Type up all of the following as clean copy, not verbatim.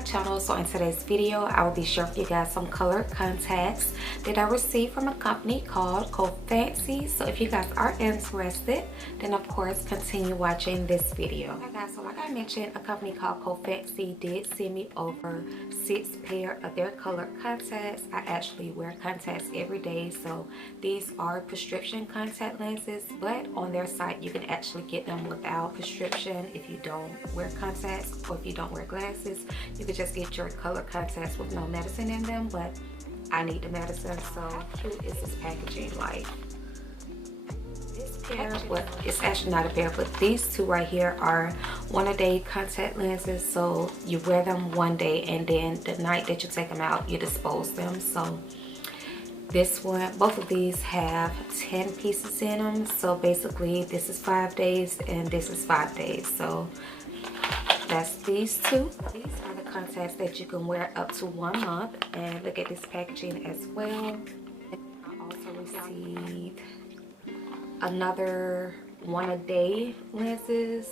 my channel. So in today's video, I will be sharing with you guys some colored contacts that I received from a company called CoFancy. So if you guys are interested, then of course continue watching this video. Hi guys, so like I mentioned, a company called CoFancy did send me over 6 pair of their colored contacts. I actually wear contacts every day, so these are prescription contact lenses, but on their site you can actually get them without prescription. If you don't wear contacts or if you don't wear glasses, you could just get your color contacts with no medicine in them, but I need the medicine. So how cute is this packaging? Like this pair, well, it's actually not a pair, but these two right here are one-a-day contact lenses. So you wear them one day and then the night that you take them out, you dispose them. So this one, both of these have 10 pieces in them. So basically this is 5 days and this is 5 days. So that's these two. These are the contacts that you can wear up to 1 month. And look at this packaging as well. I also received another one-a-day lenses,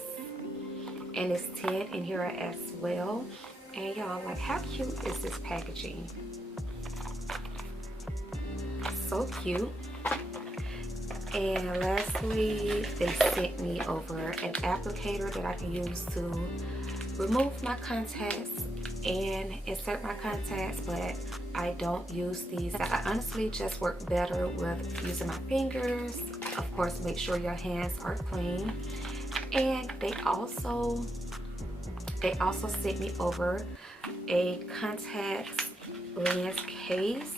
and it's 10 in here as well. And y'all, like, how cute is this packaging? So cute. And lastly, they sent me over an applicator that I can use to remove my contacts and insert my contacts, but I don't use these. I honestly just work better with using my fingers. Of course, make sure your hands are clean. And they also sent me over a contact lens case.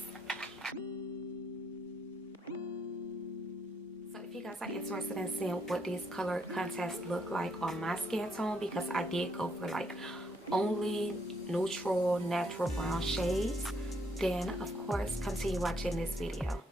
If you guys are interested in seeing what these colored contacts look like on my skin tone, because I did go for like only neutral natural brown shades, then of course continue watching this video.